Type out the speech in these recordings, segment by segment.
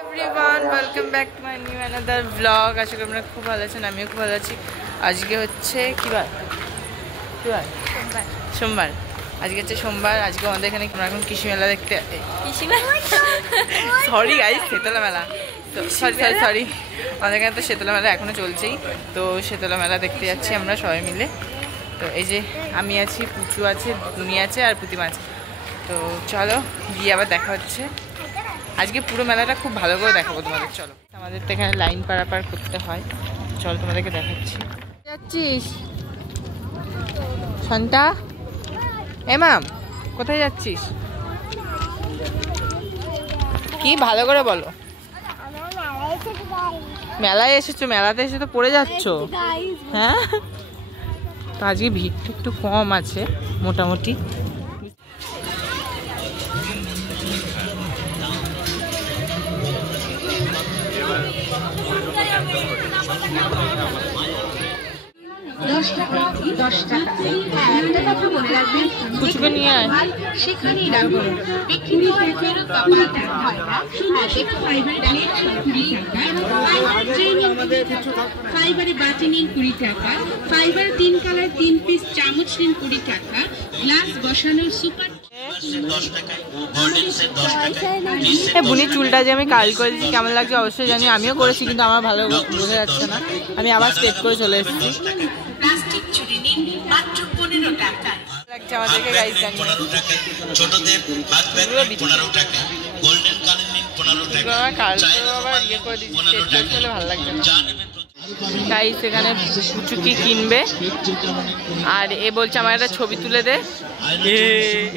Everyone welcome back to my new another blog. আশা করি আপনারা খুব ভালো আছেন, আমিও খুব ভালো আছি। আজকে হচ্ছে কী বার? সোমবার। আজকে হচ্ছে সোমবার। আজকে আমাদের এখানে আমরা এখন কৃষি মেলা দেখতে, সরি গাইস, শীতলা মেলা, তো সরি আমাদের এখানে তো শীতলা মেলা এখনও চলছেই। তো শীতলা মেলা দেখতে যাচ্ছি আমরা সবাই মিলে। তো এই যে আমি আছি, পুচু আছে, বুনি আছে আর প্রতিমা আছে। তো চলো গিয়ে আবার দেখা হচ্ছে। আজকে পুরো মেলাটা খুব ভালো করে দেখাবো তোমাদের। চলো, আমাদের তো এখানে লাইন পারাপার করতে হয়। চলো তোমাদেরকে দেখাচ্ছি। যাচ্ছিস শান্তা? মাম কোথায় যাচ্ছিস? কি ভালো করে বলো। মেলায় এসেছো? মেলাতে এসে তো পড়ে যাচ্ছ। হ্যাঁ, তো আজকে ভিড়টা একটু কম আছে মোটামুটি। কুচুকে নিয়ে আয়। ফাইবারে বাটি নিন 20 টাকা, ফাইবার 3 কালার 3 পিস চামচ নিন 20 টাকা, গ্লাস বসানো সুপার বুনি চুলটা যে আমি কাল করে দিচ্ছি কেমন লাগছে অবশ্যই জানি। আমিও করেছি কিন্তু আমার ভালো বোঝা যাচ্ছে না। আমি আবার স্ট্রেট করে চলে এসেছি। প্লাস্টিক চুড়ি নিন মাত্র 15 টাকা লাগছে আমাদেরকে গাইস জানি। ছোটদের হাত ব্যাগ 15 টাকা, গোল্ডেন কানের নিন 15 টাকা, কাল তো আবার ইয়ে করে দিচ্ছি, স্ট্রেট করে ভালো লাগছে না গাইস। এখানে পুচু কি কিনবে আর এ বলছে আমার একটা ছবি তুলে দে।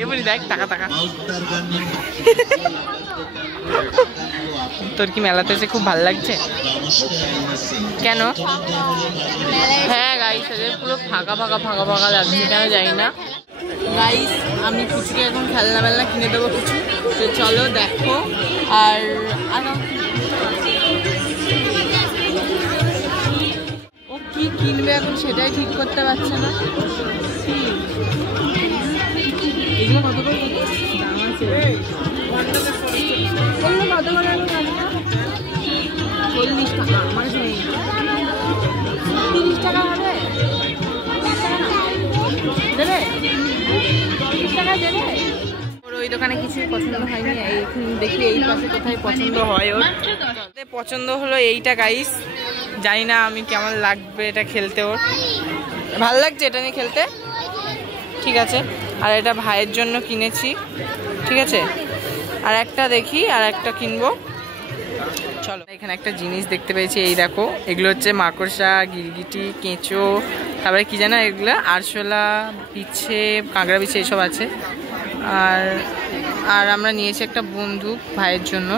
এমনি দেখ টাকা টাকা। তোর কি মেলাতে এসে খুব ভালো লাগছে? কেন? হ্যাঁ গাইস, পুরো ফাঁকা ফাঁকা ফাঁকা ফাঁকা লাগছে, কেন জানি না গাইস। আমি পুচুকে এখন খেলনা মেলনা কিনে দেবো কিছু। তো চলো দেখো। আর ও কি কিনবে এখন সেটাই ঠিক করতে পারছে না। এগুলো কত করে দাম আছে? 40 টাকা। আমার 30 টাকা হবে, দেবে? 30 টাকা দেবে? ওর ওই দোকানে কিছুই পছন্দ হয়নি। এইখানে দেখি এই পাশে কোথায় পছন্দ হয়। ওর পছন্দ হলো এইটা গাইস। জানি না আমি কেমন লাগবে এটা খেলতে। ওর ভালো লাগছে এটা নিয়ে খেলতে, ঠিক আছে। আর এটা ভাইয়ের জন্য কিনেছি, ঠিক আছে। আর একটা দেখি, আর একটা কিনবো। চলো, এখানে একটা জিনিস দেখতে পেয়েছি, এই দেখো। এগুলো হচ্ছে মাকড়সা, গিরগিটি, কেঁচো, তারপরে কি জানো এগুলো আরশোলা, পিছে কাঁকড়া পিছে এসব আছে। আর আমরা নিয়েছি একটা বন্দুক ভাইয়ের জন্য,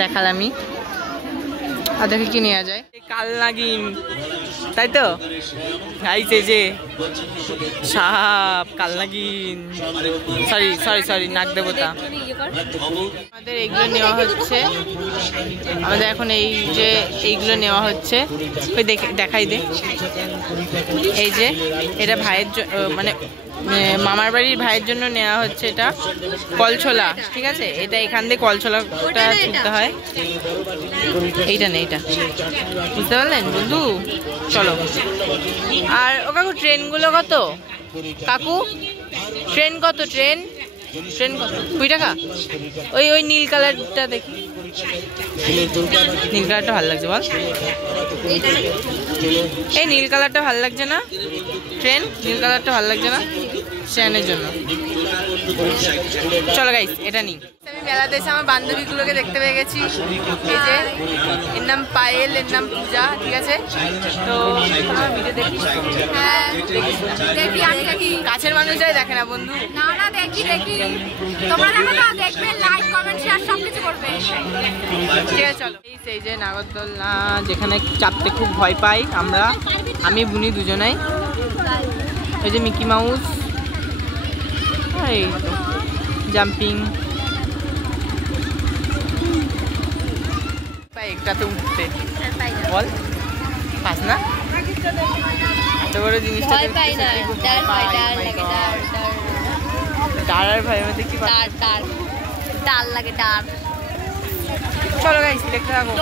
দেখালামই। আর দেখি কি নেওয়া যায়। কাল নাগিন, তাই তো গাইছে যে সাপ, কাল নাগিন, সরি নাগ দেবতা। আমাদের এইগুলো নেওয়া হচ্ছে। আমাদের এখন এই যে এইগুলো নেওয়া হচ্ছে। ওই দেখাই দে। এই যে এটা ভাইয়ের মানে মামার বাড়ির ভাইয়ের জন্য নেওয়া হচ্ছে। এটা কলছোলা, ঠিক আছে। এটা এখান দিয়ে কলছোলাটা তুলতে হয়। এইটা নেই, এটা বুঝতে পারলেন বন্ধু? চলো। আর ও কাকু ট্রেনগুলো কত? কাকু ট্রেন কত? ট্রেন কত? 20 টাকা। ওই নীল কালারটা দেখি। নীল কালারটা ভালো লাগছে বল। এই নীল কালারটা ভালো লাগছে না? ট্রেন নীল কালারটা ভালো লাগছে না ট্রেনের জন্য। চলো গাইস, এটা নিই। আমি মেলাতে এসে আমার বান্ধবীগুলোকে দেখতে পেয়ে গেছি। এই যে এর নাম পায়েল, এর নাম পূজা, ঠিক আছে। তো আমার ভিডিও দেখিস? হ্যাঁ দেখি, আমি দেখি। কাছের মানুষরাই দেখে না বন্ধু। না দেখি তোমরা দেখো না, দেখবে, লাইক কমেন্ট শেয়ার সবকিছু করবে। ঠিক আছে চলো। এই যে নাগরদোলনা, যেখানে চাপতে খুব ভয় পাই আমরা, আমি বুনি দুজনাই। এই যে মিকি মাউস, এই জাম্পিং, একটাতে উঠতে বল পাস না। এত বড় জিনিসটা ডার আর ভয় মধ্যে কি ডার লাগে, ডার চলো গাইস দেখতে থাকো।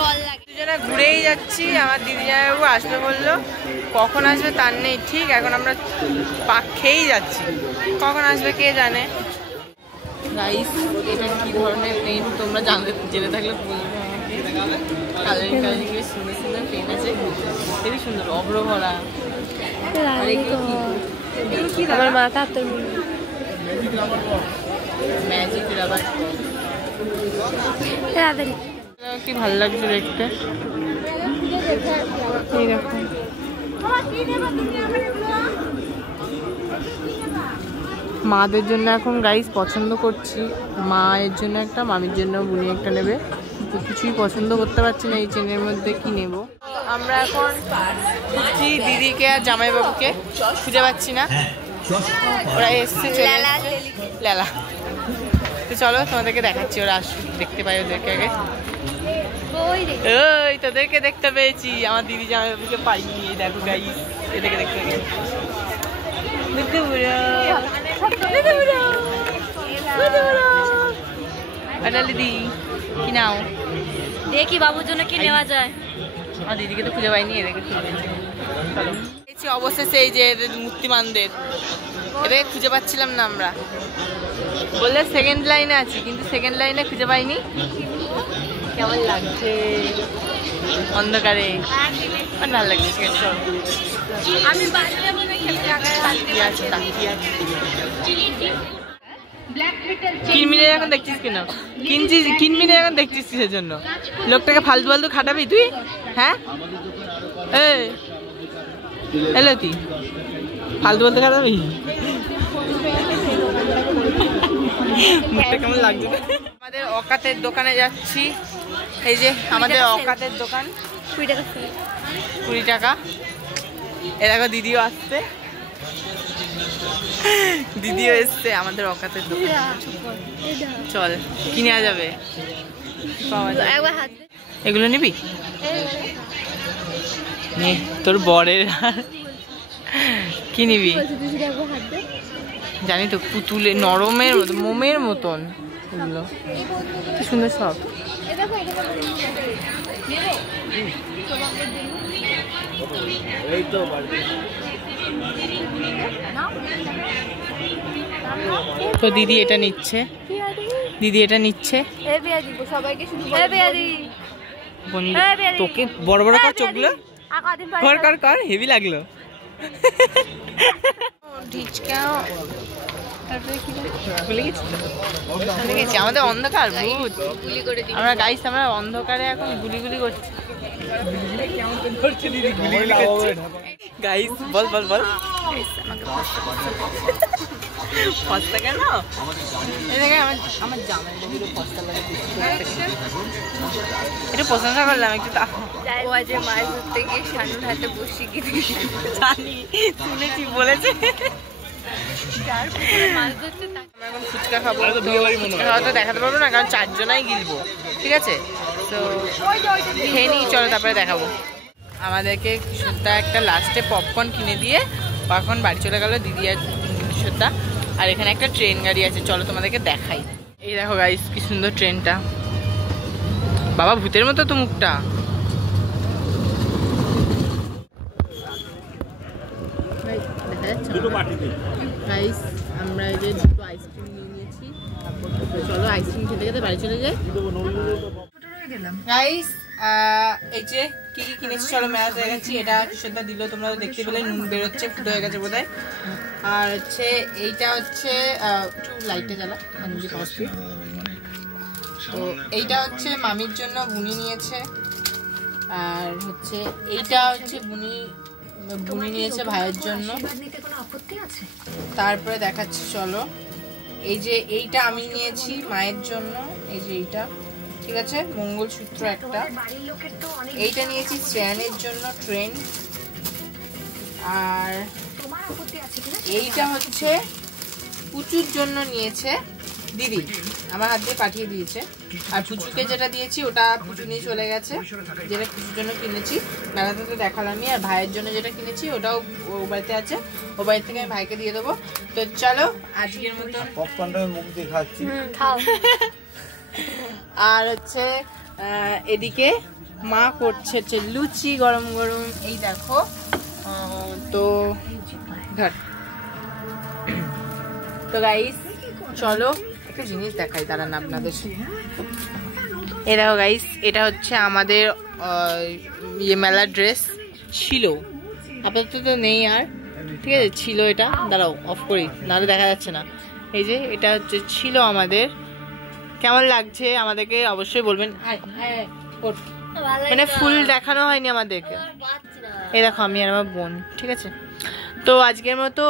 দুজনে ঘুরেই যাচ্ছি। আমার দিদি জামাইবাবু আসবে বললো, কখন আসবে তার নেই ঠিক। এখন আমরা পাক খেয়েই যাচ্ছি, কখন আসবে কে জানে। গাইস এটা কি ধরনের পেন তোমরা জেনে থাকলে বলবে আমাকে। কালারিং কালারিং সুন্দর সুন্দর পেন আছে, খুবই সুন্দর, অব্র ভরা। আমার মাথা তো ম্যাজিক রাবার তাড়াতাড়ি কি ভালো লাগছে দেখতে। এই দেখো মাদের জন্য এখন গাইস পছন্দ করছি। মায়ের জন্য একটা, মামির জন্য বুনি একটা নেবে, তো কিছুই পছন্দ করতে পারছি না এই চেনের মধ্যে কি নেব। আমরা এখন খুঁজছি দিদিকে আর জামাইবাবুকে, খুঁজে পাচ্ছি না, ওরা এসছে লেলা। তো চলো তোমাদেরকে দেখাচ্ছি, ওরা আসুক, দেখতে পাই ওদেরকে আগে। ওই তোদেরকে দেখতে পেয়েছি, আমার দিদি জামাইবাবুকে পাইনি। দেখো গাইস এদেরকে দেখতে পেয়েছি। দিদি কি নাও দেখি বাবুর জন্য কি নেওয়া যায়। আমার দিদিকে তো খুঁজে পাইনি, এদেরকে খুঁজে পেয়েছি। অবশেষে এই যে মূর্তিমানদের, এদেরকে খুঁজে পাচ্ছিলাম না আমরা। বললে সেকেন্ড লাইনে আছি, কিন্তু সেকেন্ড লাইনে খুঁজে পাইনি। কেমন লাগছে অন্ধকারে? ভালো লাগছে। ঠিক আছে চল। আমি কিনমিনে এখন দেখছিস কেন? কিনমিনে এখন দেখছিস কিসের জন্য? লোকটাকে ফালতু ফালতু খাটাবি তুই? হ্যাঁ এলো তুই ফালতু ফালতু খাটাবি? মুখটা কেমন লাগছে? আমাদের অকাতের দোকানে যাচ্ছি। এই যে আমাদের অকাতের দোকান, 20 টাকা। এ দেখো দিদিও আসছে, দিদিও এসছে আমাদের অকাতের দোকান। চল কি নেওয়া যাবে? এগুলো নিবি? তোর বরের কি নিবি জানি তো, পুতুলে নরমের মতো, মোমের মতন। এগুলো কি সুন্দর সব। তো দিদি এটা নিচ্ছে, দিদি এটা নিচ্ছে। তোকে বড় বড় কর চোখগুলো, কর হেভি লাগলো। আমাদের অন্ধকার ভূত, আমরা গাইস আমরা অন্ধকারে এখন গুলি করছি। গাইস বল পস্তা কেন? আমার জামাইবাবুরও পস্তা লাগে, এটা প্রশংসা করলাম একটু। মাছ ধরতে গিয়ে শানুর হাতে বসি কি জানি, শুনেছি বলেছে। এখন ফুচকা খাবো, ফুচকা তো দেখাতে পারবো না কারণ 4 জনাই গিলবো। ঠিক আছে তো খেয়ে নিই, চলো তারপরে দেখাবো। আমাদেরকে কিশোরদা একটা লাস্টে পপকর্ন কিনে দিয়ে এখন বাড়ি চলে গেল দিদি আর কিশোরদা। আর এখানে একটা ট্রেন গাড়ি আছে, চলো তোমাদেরকে দেখাই। এই দেখো গাইস কি সুন্দর ট্রেনটা, বাবা ভূতের মতো তো মুখটা। গাইস আমরা এই যে 2টো আইসক্রিম নিয়ে নিয়েছি, চলো আইসক্রিম খেতে খেতে বাড়ি চলে যাই। গাইস এই যে কি কিনেছি চলো মেলাতে হয়ে গেছি। এটা কিশোরদা দিল, তোমরা দেখতে পেলে, নুন বেরোচ্ছে, ফুটো হয়ে গেছে বোধহয়। আর হচ্ছে এইটা হচ্ছে একটু লাইটে জ্বালা, তো এইটা হচ্ছে মামির জন্য বুনি নিয়েছে। আর হচ্ছে এইটা হচ্ছে বুনি নিয়েছে ভাইয়ের জন্য। তারপরে দেখাচ্ছি চলো, এই যে এইটা আমি নিয়েছি মায়ের জন্য, এই যে এইটা ঠিক আছে, মঙ্গলসূত্র একটা। এইটা নিয়েছি শ্রেয়ানের জন্য ট্রেন। আর এইটা হচ্ছে পুচুর জন্য নিয়েছে দিদি, আমার হাত দিয়ে পাঠিয়ে দিয়েছে। আর পুচুকে যেটা দিয়েছি ওটা পুচু নিয়ে চলে গেছে, যেটা পুচুর জন্য কিনেছি মেলাতে তো দেখালামই। আর ভাইয়ের জন্য যেটা কিনেছি ওটাও ও বাড়িতে আছে, ও বাড়ি থেকে আমি ভাইকে দিয়ে দেবো। তো চলো আজকের মতো পপকর্নটা মুখ দিয়ে খাচ্ছি। আর হচ্ছে এদিকে মা করছে হচ্ছে লুচি গরম গরম, এই দেখো। তো ধর তো গাইস চলো একটা জিনিস দেখাই দাঁড়ান আপনাদের। এই দেখো গাইস, এটা হচ্ছে আমাদের ইয়ে মেলার ড্রেস ছিল, আপাতত তো নেই আর, ঠিক আছে। ছিল এটা, দাঁড়াও অফ করি নাহলে দেখা যাচ্ছে না। এই যে এটা হচ্ছে ছিল আমাদের, কেমন লাগছে আমাদেরকে অবশ্যই বলবেন। মানে ফুল দেখানো হয়নি আমাদেরকে। এই দেখো আমি আর আমার বোন, ঠিক আছে। তো আজকের মতো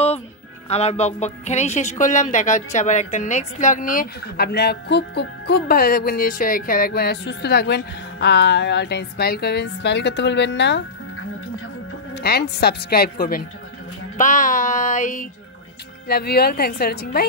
আমার বকবক এখানেই শেষ করলাম। দেখা হচ্ছে আবার একটা নেক্সট ব্লগ নিয়ে। আপনারা খুব খুব খুব ভালো থাকবেন, নিজের শরীরে খেয়াল রাখবেন, আর সুস্থ থাকবেন, আর অল টাইম স্মাইল করবেন, স্মাইল করতে বলবেন না, অ্যান্ড সাবস্ক্রাইব করবেন। Bye, love you all, thanks for watching, by.